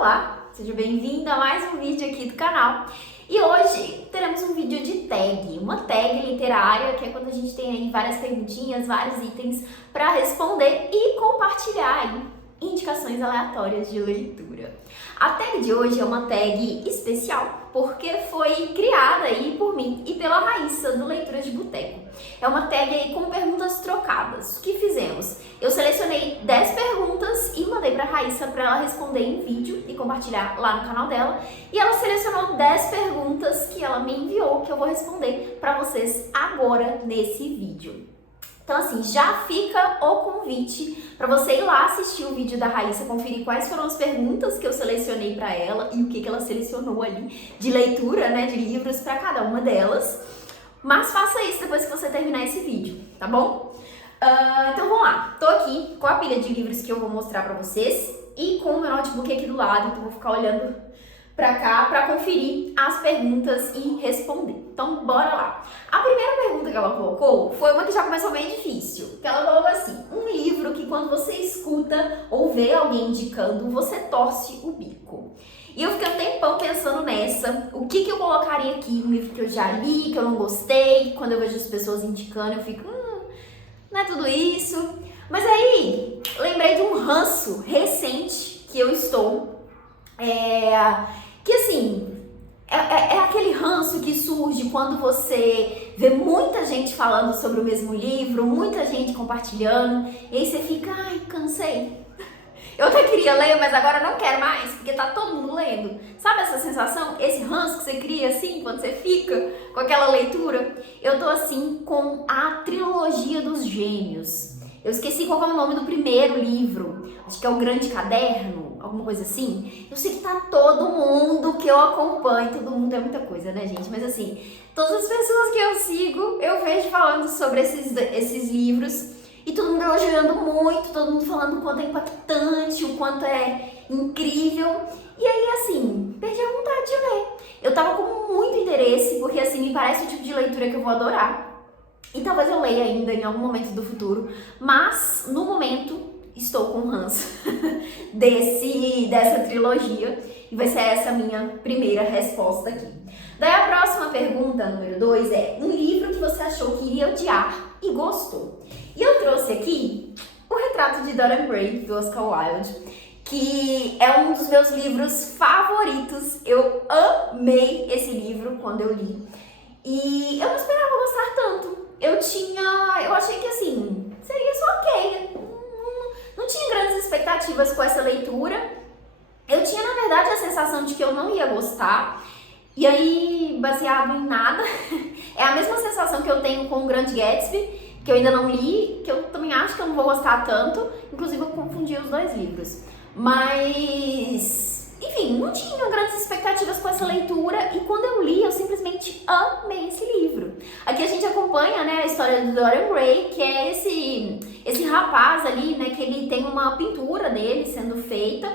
Olá, seja bem-vindo a mais um vídeo aqui do canal. E hoje teremos um vídeo de tag, uma tag literária, que é quando a gente tem aí várias perguntinhas, vários itens para responder e compartilhar aí indicações aleatórias de leitura. A tag de hoje é uma tag especial porque foi criada aí por mim e pela Raíssa do Leitura de Boteco. É uma tag aí com perguntas trocadas. O que fizemos? Eu selecionei 10 perguntas e mandei para a Raíssa para ela responder em vídeo e compartilhar lá no canal dela. E ela selecionou 10 perguntas que ela me enviou, que eu vou responder para vocês agora nesse vídeo. Então assim, já fica o convite para você ir lá assistir o vídeo da Raíssa, conferir quais foram as perguntas que eu selecionei para ela e o que ela selecionou ali de leitura, né, de livros para cada uma delas. Mas faça isso depois que você terminar esse vídeo, tá bom? Então vamos lá, tô aqui com a pilha de livros que eu vou mostrar para vocês e com o meu notebook aqui do lado, então vou ficar olhando pra cá pra conferir as perguntas e responder. Então, bora lá. A primeira pergunta que ela colocou foi uma que já começou bem difícil. Que ela colocou assim: um livro que quando você escuta ou vê alguém indicando, você torce o bico. E eu fiquei um tempão pensando nessa, o que eu colocaria aqui, um livro que eu já li, que eu não gostei, quando eu vejo as pessoas indicando, eu fico, não é tudo isso. Mas aí, lembrei de um ranço recente que eu estou, que assim, é aquele ranço que surge quando você vê muita gente falando sobre o mesmo livro, muita gente compartilhando, e aí você fica, ai, cansei. Eu até queria ler, mas agora não quero mais, porque tá todo mundo lendo. Sabe essa sensação, esse ranço que você cria assim, quando você fica com aquela leitura? Eu tô assim com a trilogia dos Gêmeos. Eu esqueci qual é o nome do primeiro livro, acho que é O Grande Caderno, alguma coisa assim. Eu sei que tá todo mundo que eu acompanho, todo mundo é muita coisa, né, gente? Mas assim, todas as pessoas que eu sigo, eu vejo falando sobre esses livros e todo mundo elogiando muito, todo mundo falando o quanto é impactante, o quanto é incrível. E aí, assim, perdi a vontade de ler. Eu tava com muito interesse, porque assim, me parece o tipo de leitura que eu vou adorar. E talvez eu leia ainda em algum momento do futuro, mas no momento estou com ranço dessa trilogia e vai ser essa a minha primeira resposta aqui. Daí a próxima pergunta, número 2, é um livro que você achou que iria odiar e gostou. E eu trouxe aqui O Retrato de Dorian Gray, do Oscar Wilde, que é um dos meus livros favoritos. Eu amei esse livro quando eu li e eu não esperava gostar tanto. Eu achei que assim, seria só ok. Não tinha grandes expectativas com essa leitura. Eu tinha, na verdade, a sensação de que eu não ia gostar. E aí, baseado em nada, é a mesma sensação que eu tenho com O Grande Gatsby, que eu ainda não li, que eu também acho que eu não vou gostar tanto. Inclusive, eu confundi os dois livros. Mas, enfim, não tinha grandes expectativas com essa leitura e quando eu li, eu simplesmente amei esse livro. Aqui a gente acompanha, né, a história do Dorian Gray, que é esse rapaz ali, né, que ele tem uma pintura dele sendo feita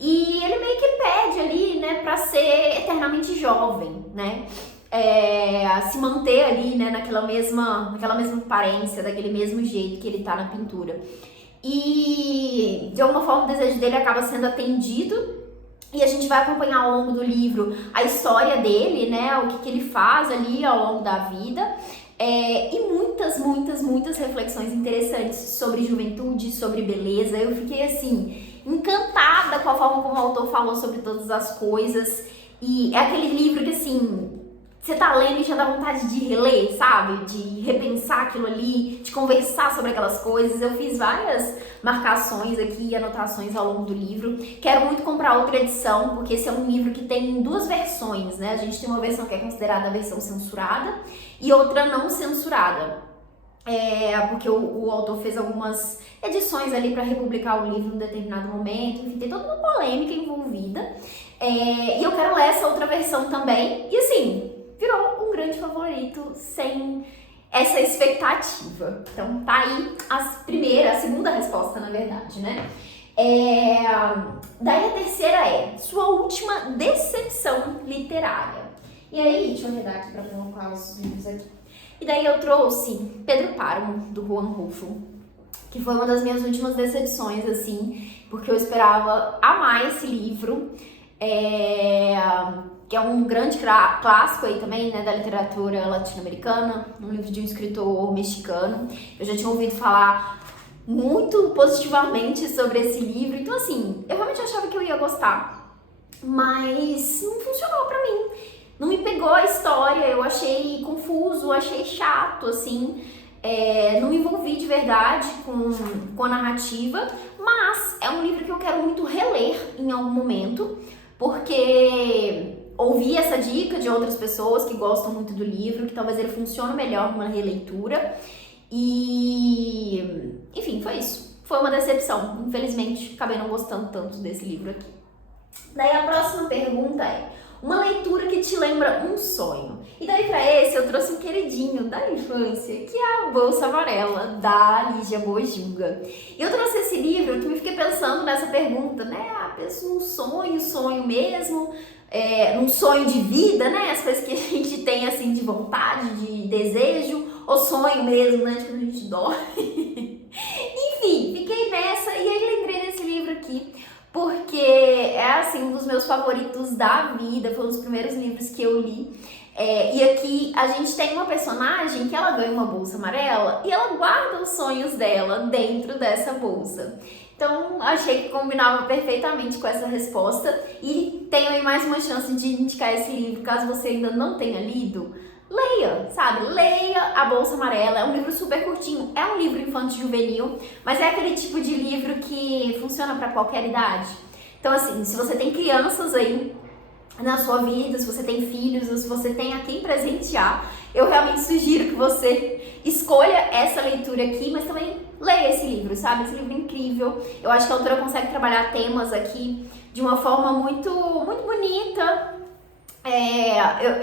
e ele meio que pede ali, né, pra ser eternamente jovem, né, se manter ali, né, naquela mesma aparência, daquele mesmo jeito que ele tá na pintura. E de alguma forma o desejo dele acaba sendo atendido e a gente vai acompanhar ao longo do livro a história dele, né, o que ele faz ali ao longo da vida, e muitas reflexões interessantes sobre juventude, sobre beleza. Eu fiquei assim, encantada com a forma como o autor falou sobre todas as coisas, e é aquele livro que assim, você tá lendo e já dá vontade de reler, sabe? De repensar aquilo ali, de conversar sobre aquelas coisas. Eu fiz várias marcações aqui e anotações ao longo do livro. Quero muito comprar outra edição, porque esse é um livro que tem duas versões, né? A gente tem uma versão que é considerada a versão censurada e outra não censurada. Porque o autor fez algumas edições ali para republicar o livro em um determinado momento. Enfim, tem toda uma polêmica envolvida. E eu quero ler essa outra versão também. E assim, virou um grande favorito sem essa expectativa. Então tá aí a segunda resposta, na verdade, né? Daí a terceira é sua última decepção literária. E aí, deixa eu olhar aqui pra colocar os livros aqui. E daí eu trouxe Pedro Páramo, do Juan Rulfo, que foi uma das minhas últimas decepções, assim, porque eu esperava amar esse livro, que é um grande clássico aí também, né, da literatura latino-americana, um livro de um escritor mexicano. Eu já tinha ouvido falar muito positivamente sobre esse livro, então assim, eu realmente achava que eu ia gostar, mas não funcionou pra mim. Não me pegou a história, eu achei confuso, achei chato, assim, não me envolvi de verdade com a narrativa, mas é um livro que eu quero muito reler em algum momento, porque ouvi essa dica de outras pessoas que gostam muito do livro, que talvez ele funcione melhor numa releitura, e enfim, foi isso. Foi uma decepção, infelizmente, acabei não gostando tanto desse livro aqui. Daí a próxima pergunta é: uma leitura que te lembra um sonho. E daí pra esse eu trouxe um queridinho da infância, que é a Bolsa Amarela, da Lígia Bojunga. E eu trouxe esse livro que me fiquei pensando nessa pergunta, né? Um sonho mesmo, um sonho de vida, né? As coisas que a gente tem assim de vontade, de desejo, ou sonho mesmo, né? Tipo, a gente dorme. Enfim, fiquei nessa e aí lembrei desse livro aqui, porque é assim um dos meus favoritos da vida, foi um dos primeiros livros que eu li. E aqui a gente tem uma personagem que ela ganha uma bolsa amarela e ela guarda os sonhos dela dentro dessa bolsa. Então achei que combinava perfeitamente com essa resposta e tenho aí mais uma chance de indicar esse livro, caso você ainda não tenha lido. Leia, sabe? Leia A Bolsa Amarela, é um livro super curtinho, é um livro infanto-juvenil, mas é aquele tipo de livro que funciona para qualquer idade. Então assim, se você tem crianças aí na sua vida, se você tem filhos ou se você tem a quem presentear, eu realmente sugiro que você escolha essa leitura aqui, mas também leia esse livro, sabe? Esse livro é incrível. Eu acho que a autora consegue trabalhar temas aqui de uma forma muito bonita.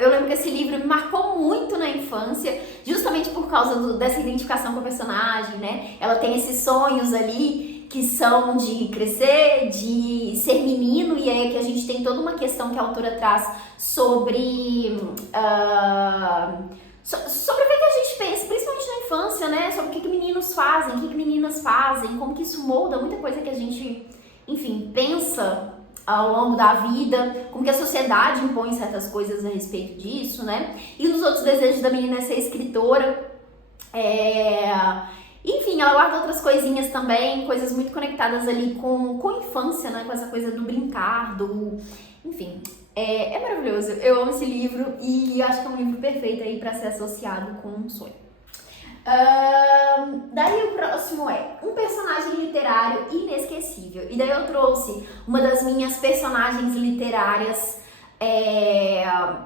Eu lembro que esse livro me marcou muito na infância, justamente por causa dessa identificação com a personagem, né? Ela tem esses sonhos ali que são de crescer, de ser menino, e é que a gente tem toda uma questão que a autora traz sobre sobre o que a gente pensa, principalmente na infância, né? Sobre o que meninos fazem, o que meninas fazem, como que isso molda muita coisa que a gente, enfim, pensa ao longo da vida, como que a sociedade impõe certas coisas a respeito disso, né? E um dos outros desejos da menina é ser escritora. Enfim, ela guarda outras coisinhas também, coisas muito conectadas ali com a infância, né? Com essa coisa do brincar, enfim, é maravilhoso. Eu amo esse livro e acho que é um livro perfeito aí para ser associado com um sonho. Daí o próximo é um personagem literário inesquecível. E daí eu trouxe uma das minhas personagens literárias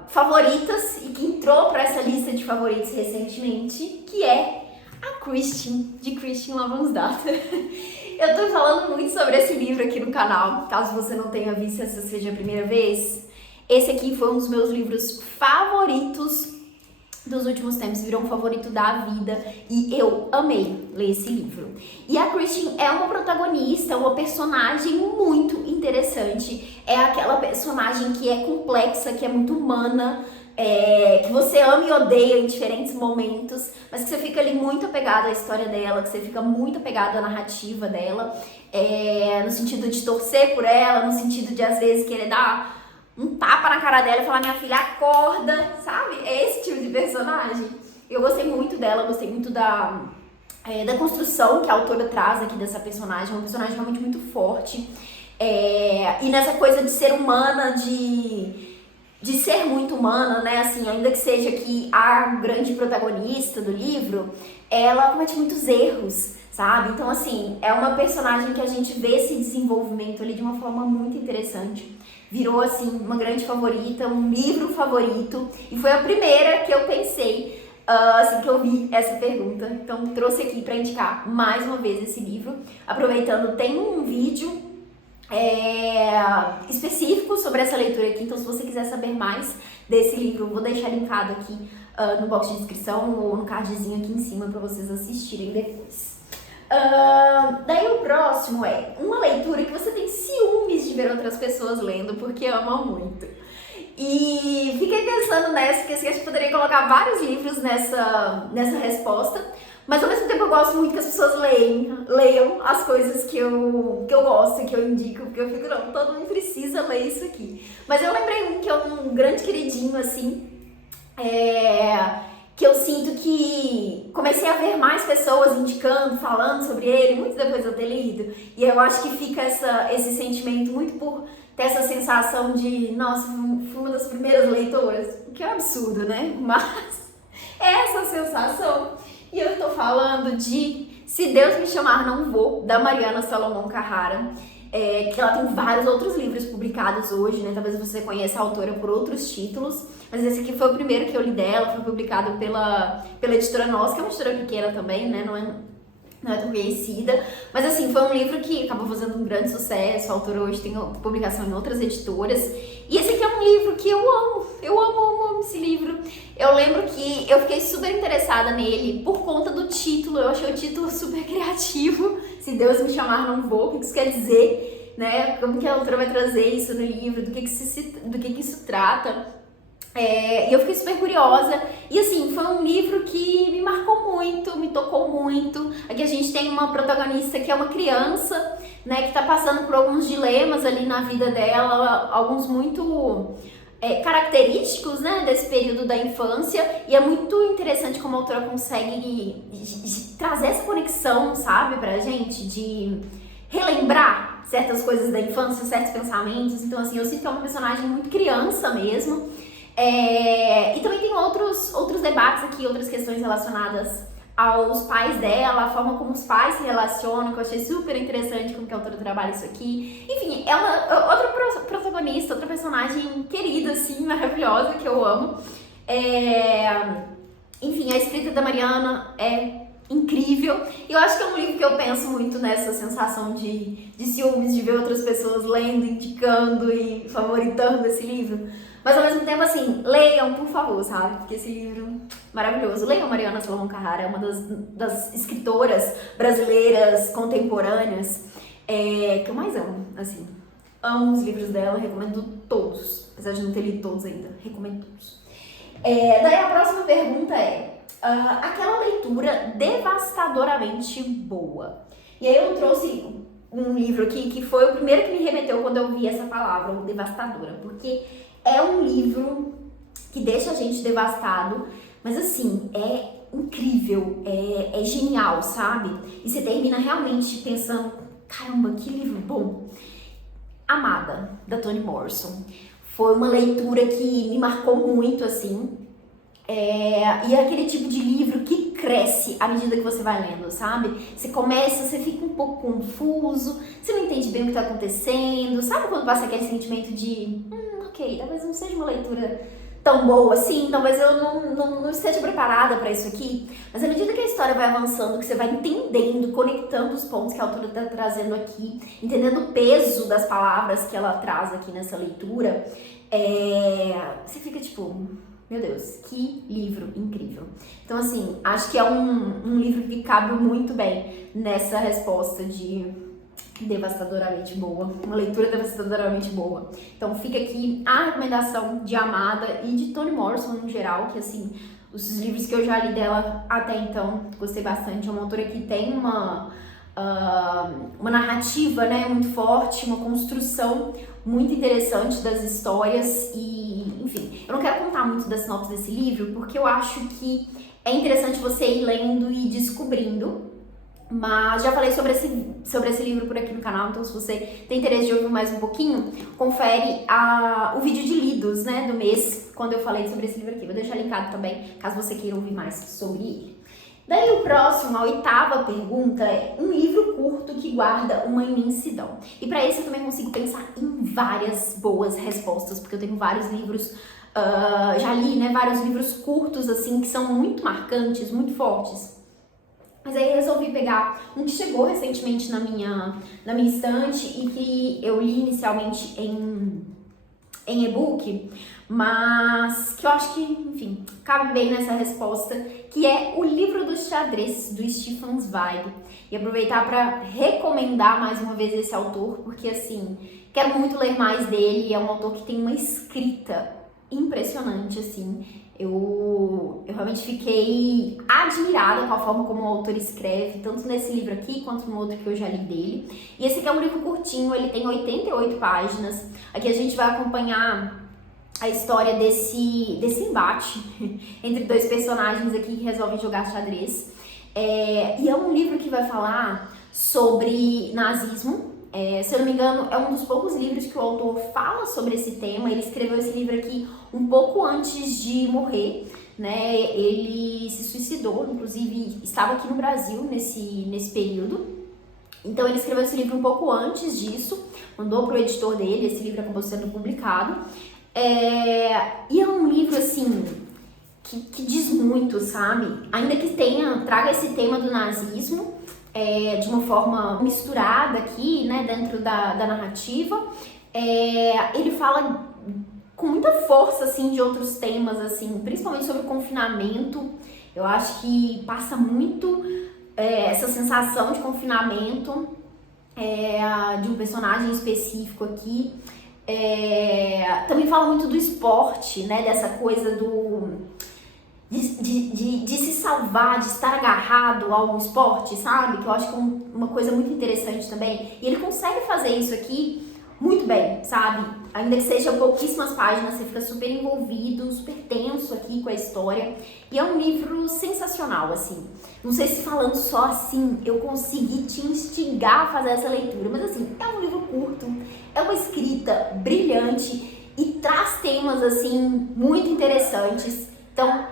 favoritas e que entrou para essa lista de favoritos recentemente, que é a Christine, de Christine Lavransdatter. Eu tô falando muito sobre esse livro aqui no canal, caso você não tenha visto, essa seja a primeira vez. Esse aqui foi um dos meus livros favoritos dos últimos tempos, virou um favorito da vida e eu amei ler esse livro. E a Christine é uma protagonista, uma personagem muito interessante, é aquela personagem que é complexa, que é muito humana, que você ama e odeia em diferentes momentos, mas que você fica ali muito apegado à história dela, que você fica muito apegado à narrativa dela, no sentido de torcer por ela, no sentido de às vezes querer dar um tapa na cara dela e falar: minha filha, acorda, sabe? É esse tipo de personagem. Eu gostei muito dela, gostei muito da construção que a autora traz aqui dessa personagem, uma personagem realmente muito forte. E nessa coisa de ser humana, de ser muito humana, né? Assim, ainda que seja aqui a grande protagonista do livro, ela comete muitos erros, sabe? Então, assim, é uma personagem que a gente vê esse desenvolvimento ali de uma forma muito interessante. Virou, assim, uma grande favorita, um livro favorito, e foi a primeira que eu pensei, assim que eu vi essa pergunta. Então, trouxe aqui para indicar mais uma vez esse livro. Aproveitando, tem um vídeo específico sobre essa leitura aqui, então se você quiser saber mais desse livro, eu vou deixar linkado aqui no box de descrição ou no cardzinho aqui em cima para vocês assistirem depois. Daí o próximo é uma leitura que você tem ciúmes de ver outras pessoas lendo porque ama muito. E fiquei pensando nessa, porque assim, a gente poderia colocar vários livros nessa resposta, Mas ao mesmo tempo eu gosto muito que as pessoas leiam as coisas que eu gosto, que eu indico, porque eu fico, não, todo mundo precisa ler isso aqui. Mas eu lembrei que é um grande queridinho, assim, que eu sinto que comecei a ver mais pessoas indicando, falando sobre ele, muito depois de eu ter lido. E eu acho que fica esse sentimento muito por ter essa sensação de, nossa, fui uma das primeiras leitoras, o que é um absurdo, né? Mas é essa sensação. E eu tô falando de Se Deus Me Chamar Não Vou, da Mariana Salomão Carrara, que ela tem vários outros livros publicados hoje, né? Talvez você conheça a autora por outros títulos, mas esse aqui foi o primeiro que eu li dela, foi publicado pela editora Nós, que é uma editora pequena também, né? Não é tão conhecida, mas assim, foi um livro que acabou fazendo um grande sucesso. A autora hoje tem publicação em outras editoras, e esse aqui é um livro que eu amo esse livro. Eu lembro que eu fiquei super interessada nele por conta do título, eu achei o título super criativo, Se Deus Me Chamar Não Vou, o que isso quer dizer, né? Como que a autora vai trazer isso no livro, do que isso trata. E eu fiquei super curiosa, e assim, foi um livro que me marcou muito, me tocou muito. Aqui a gente tem uma protagonista que é uma criança, né, que tá passando por alguns dilemas ali na vida dela, alguns muito característicos, né, desse período da infância, e é muito interessante como a autora consegue trazer essa conexão, sabe, pra gente, de relembrar certas coisas da infância, certos pensamentos. Então assim, eu sinto que é uma personagem muito criança mesmo. E também tem outros debates aqui, outras questões relacionadas aos pais dela, a forma como os pais se relacionam, que eu achei super interessante como que a autora trabalha isso aqui. Enfim, é outra protagonista, outra personagem querida, assim, maravilhosa, que eu amo. Enfim, a escrita da Mariana é incrível. E eu acho que é um livro que eu penso muito nessa sensação de ciúmes, de ver outras pessoas lendo, indicando e favoritando esse livro. Mas ao mesmo tempo, assim, leiam, por favor, sabe? Porque esse livro maravilhoso. Leiam Mariana Salomão Carrara, é uma das escritoras brasileiras contemporâneas que eu mais amo, assim. Amo os livros dela, recomendo todos. Apesar de não ter lido todos ainda, recomendo todos. Daí a próxima pergunta é: aquela leitura devastadoramente boa. E aí eu trouxe um livro aqui que foi o primeiro que me remeteu quando eu vi essa palavra, devastadora, porque é um livro que deixa a gente devastado, mas assim, é incrível, é genial, sabe? E você termina realmente pensando, caramba, que livro bom. Amada, da Toni Morrison. Foi uma leitura que me marcou muito, assim. E é aquele tipo de livro que cresce à medida que você vai lendo, sabe? Você começa, você fica um pouco confuso, você não entende bem o que tá acontecendo, sabe quando passa aquele sentimento de ok, talvez não seja uma leitura tão boa assim, talvez eu não esteja preparada para isso aqui, mas à medida que a história vai avançando, que você vai entendendo, conectando os pontos que a autora está trazendo aqui, entendendo o peso das palavras que ela traz aqui nessa leitura, você fica tipo, meu Deus, que livro incrível. Então assim, acho que é um livro que cabe muito bem nessa resposta de devastadoramente boa, uma leitura devastadoramente boa. Então fica aqui a recomendação de Amada e de Toni Morrison no geral, que assim, os livros que eu já li dela até então, gostei bastante. É uma autora que tem uma narrativa, né, muito forte, uma construção muito interessante das histórias e, enfim, eu não quero contar muito das sinopse desse livro, porque eu acho que é interessante você ir lendo e descobrindo. Mas já falei sobre esse livro por aqui no canal, então se você tem interesse de ouvir mais um pouquinho, confere o vídeo de lidos, né, do mês, quando eu falei sobre esse livro aqui. Vou deixar linkado também, caso você queira ouvir mais sobre ele. Daí o próximo, a 8ª pergunta, é um livro curto que guarda uma imensidão. E para esse eu também consigo pensar em várias boas respostas, porque eu tenho vários livros, já li, né, vários livros curtos, assim, que são muito marcantes, muito fortes. Mas aí eu resolvi pegar um que chegou recentemente na minha estante e que eu li inicialmente em e-book, mas que eu acho que, enfim, cabe bem nessa resposta, que é O Livro do Xadrez, do Stefan Zweig. E aproveitar para recomendar mais uma vez esse autor, porque assim, quero muito ler mais dele. É um autor que tem uma escrita impressionante, assim. Eu realmente fiquei admirada com a forma como o autor escreve, tanto nesse livro aqui quanto no outro que eu já li dele. E esse aqui é um livro curtinho, ele tem 88 páginas. Aqui a gente vai acompanhar a história desse embate entre dois personagens aqui que resolvem jogar xadrez. E é um livro que vai falar sobre nazismo. Se eu não me engano, é um dos poucos livros que o autor fala sobre esse tema. Ele escreveu esse livro aqui um pouco antes de morrer, né? Ele se suicidou, inclusive estava aqui no Brasil nesse período. Então ele escreveu esse livro um pouco antes disso, mandou pro editor dele, esse livro acabou sendo publicado. E é um livro, assim, que diz muito, sabe? Ainda que traga esse tema do nazismo, de uma forma misturada aqui, né, dentro da narrativa, ele fala com muita força, assim, de outros temas, assim, principalmente sobre o confinamento. Eu acho que passa muito essa sensação de confinamento de um personagem específico aqui. Também fala muito do esporte, né, dessa coisa de se salvar, de estar agarrado ao esporte, sabe? Que eu acho que é uma coisa muito interessante também. E ele consegue fazer isso aqui muito bem, sabe? Ainda que seja pouquíssimas páginas, você fica super envolvido, super tenso aqui com a história. E é um livro sensacional, assim. Não sei se falando só assim eu consegui te instigar a fazer essa leitura, mas assim, é um livro curto, é uma escrita brilhante e traz temas, assim, muito interessantes. Então,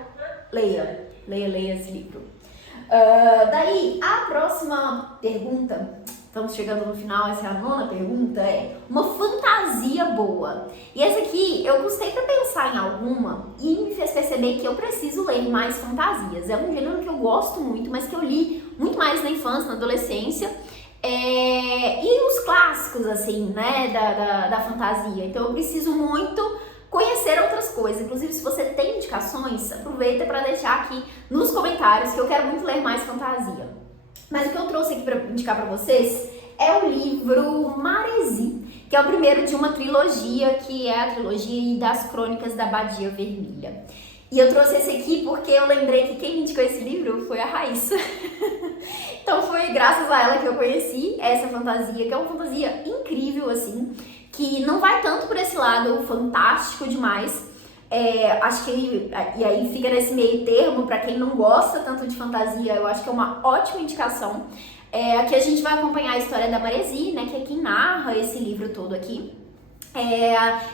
leia esse livro. Daí, a próxima pergunta, estamos chegando no final, essa é a 9ª pergunta, é uma fantasia boa. E essa aqui, eu gostei pra pensar em alguma e me fez perceber que eu preciso ler mais fantasias. É um gênero que eu gosto muito, mas que eu li muito mais na infância, na adolescência. E os clássicos, assim, né, da fantasia. Então eu preciso muito conhecer outras coisas. Inclusive, se você tem indicações, aproveita para deixar aqui nos comentários, que eu quero muito ler mais fantasia. Mas o que eu trouxe aqui para indicar para vocês é o livro Maresi, que é o primeiro de uma trilogia, que é a trilogia das Crônicas da Abadia Vermelha. E eu trouxe esse aqui porque eu lembrei que quem me indicou esse livro foi a Raíssa. Então foi graças a ela que eu conheci essa fantasia, que é uma fantasia incrível, assim, que não vai tanto por esse lado fantástico demais. Acho que e aí fica nesse meio termo, pra quem não gosta tanto de fantasia, eu acho que é uma ótima indicação. Aqui a gente vai acompanhar a história da Maresi, né, que é quem narra esse livro todo aqui.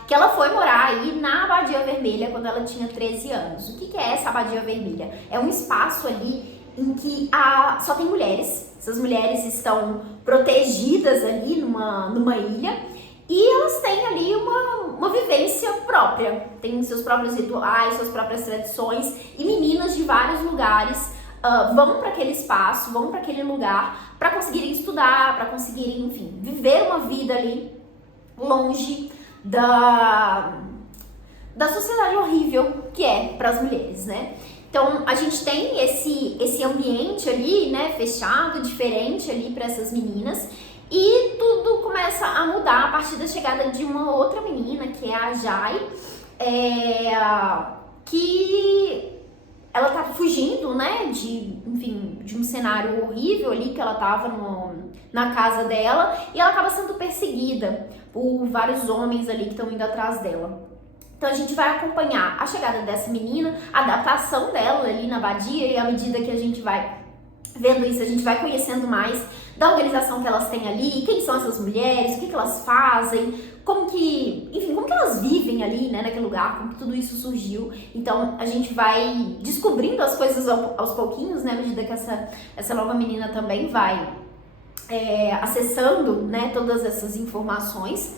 Que ela foi morar aí na Abadia Vermelha quando ela tinha 13 anos. O que é essa Abadia Vermelha? É um espaço ali em que só tem mulheres. Essas mulheres estão protegidas ali numa ilha e elas têm ali uma vivência própria. Tem seus próprios rituais, suas próprias tradições, e meninas de vários lugares vão para aquele espaço, vão para aquele lugar para conseguirem estudar, para conseguirem, enfim, viver uma vida ali longe da sociedade horrível que é para as mulheres, né? Então a gente tem esse ambiente ali, né, fechado, diferente ali para essas meninas, e tudo começa a mudar a partir da chegada de uma outra menina, que é a Jai, que ela tá fugindo, né, de um cenário horrível ali, que ela tava na casa dela, e ela acaba sendo perseguida por vários homens ali que estão indo atrás dela. Então a gente vai acompanhar a chegada dessa menina, a adaptação dela ali na abadia, e à medida que a gente vai vendo isso, a gente vai conhecendo mais da organização que elas têm ali, quem são essas mulheres, o que elas fazem, como que elas vivem ali, né, naquele lugar, como que tudo isso surgiu. Então a gente vai descobrindo as coisas aos pouquinhos, né, à medida que essa nova menina também vai acessando, né, todas essas informações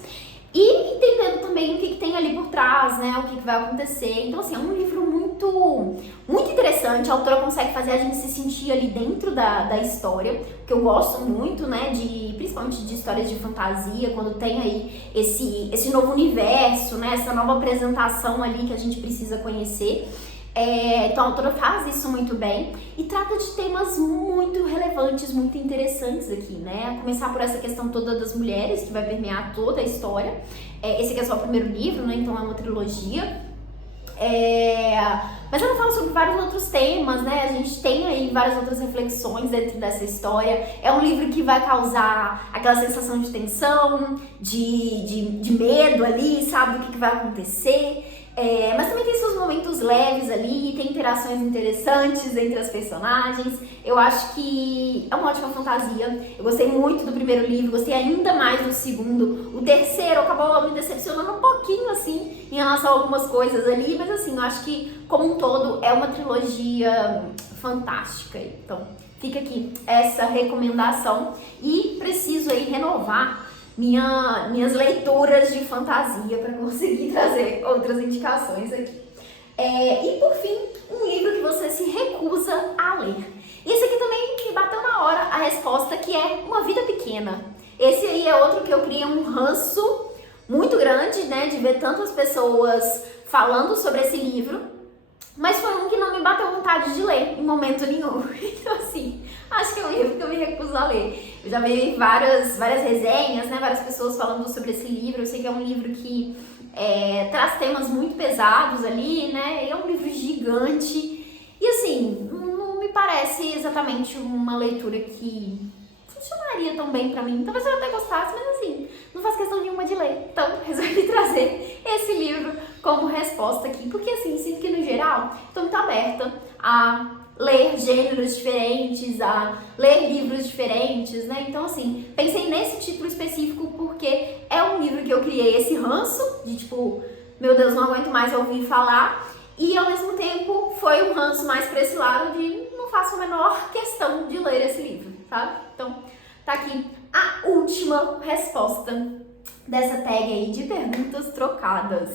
e entendendo também o que tem ali por trás, né, o que vai acontecer. Então, assim, é um livro muito, muito interessante. A autora consegue fazer a gente se sentir ali dentro da história, que eu gosto muito, né, principalmente de histórias de fantasia, quando tem aí esse novo universo, né, essa nova apresentação ali que a gente precisa conhecer. Então a autora faz isso muito bem e trata de temas muito relevantes, muito interessantes aqui, né? A começar por essa questão toda das mulheres, que vai permear toda a história. Esse aqui é só o primeiro livro, né? Então é uma trilogia. Mas ela fala sobre vários outros temas, né? A gente tem aí várias outras reflexões dentro dessa história. É um livro que vai causar aquela sensação de tensão, de medo ali, sabe? Do que vai acontecer. Mas também tem seus momentos leves ali, tem interações interessantes entre as personagens. Eu acho que é uma ótima fantasia. Eu gostei muito do primeiro livro, gostei ainda mais do segundo. O terceiro acabou me decepcionando um pouquinho, assim, em relação a algumas coisas ali. Mas assim, eu acho que, como um todo, é uma trilogia fantástica. Então, fica aqui essa recomendação. E preciso aí renovar minhas leituras de fantasia para conseguir trazer outras indicações aqui. E por fim, um livro que você se recusa a ler. Esse aqui também me bateu na hora a resposta, que é Uma Vida Pequena. Esse aí é outro que eu criei um ranço muito grande, né, de ver tantas pessoas falando sobre esse livro, mas foi um que não me bateu vontade de ler em momento nenhum. Então assim, acho que é um livro que eu me recuso a ler. Eu já vi várias resenhas, né, várias pessoas falando sobre esse livro. Eu sei que é um livro que traz temas muito pesados ali, né, é um livro gigante. E assim, não me parece exatamente uma leitura que funcionaria tão bem pra mim. Talvez eu até gostasse, mas assim, não faço questão nenhuma de ler. Então, resolvi trazer esse livro como resposta aqui, porque assim, sinto que no geral, estou muito aberta a ler gêneros diferentes, a ler livros diferentes, né? Então assim, pensei nesse título específico porque é um livro que eu criei esse ranço de tipo, meu Deus, não aguento mais ouvir falar, e ao mesmo tempo foi um ranço mais pra esse lado de não faço a menor questão de ler esse livro, sabe? Então, tá aqui a última resposta dessa tag aí de perguntas trocadas.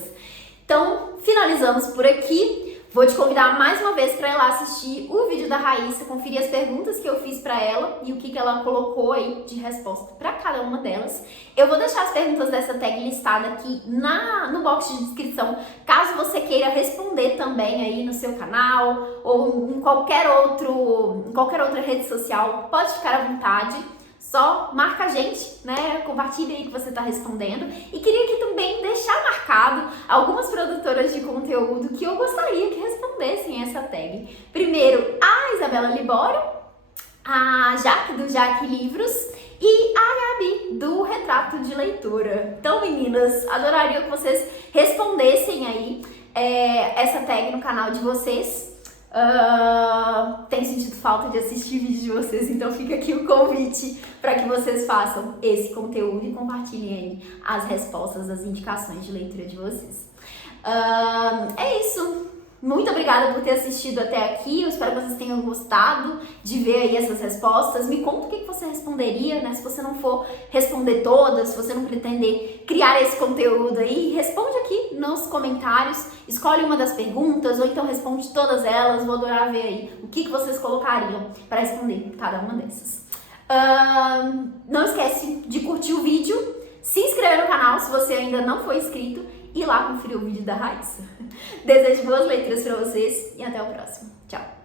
Então, finalizamos por aqui. Vou te convidar mais uma vez para ir lá assistir o vídeo da Raíssa, conferir as perguntas que eu fiz para ela e o que ela colocou aí de resposta para cada uma delas. Eu vou deixar as perguntas dessa tag listada aqui no box de descrição, caso você queira responder também aí no seu canal ou em qualquer outra rede social, pode ficar à vontade. Só marca a gente, né? Compartilha aí que você tá respondendo. E queria aqui também deixar marcado algumas produtoras de conteúdo que eu gostaria que respondessem essa tag. Primeiro, a Isabela Libório, a Jaque do Jaque Livros e a Gabi do Retrato de Leitura. Então, meninas, adoraria que vocês respondessem aí essa tag no canal de vocês. Tenho sentido falta de assistir vídeos de vocês, então fica aqui o convite para que vocês façam esse conteúdo e compartilhem aí as respostas, as indicações de leitura de vocês. É isso. Muito obrigada por ter assistido até aqui. Eu espero que vocês tenham gostado de ver aí essas respostas. Me conta o que você responderia, né? Se você não for responder todas, se você não pretender criar esse conteúdo aí, responde aqui nos comentários. Escolhe uma das perguntas ou então responde todas elas. Vou adorar ver aí o que vocês colocariam para responder cada uma dessas. Não esquece de curtir o vídeo, se inscrever no canal se você ainda não foi inscrito e lá conferir o vídeo da Raíssa. Desejo boas leituras para vocês e até o próximo. Tchau!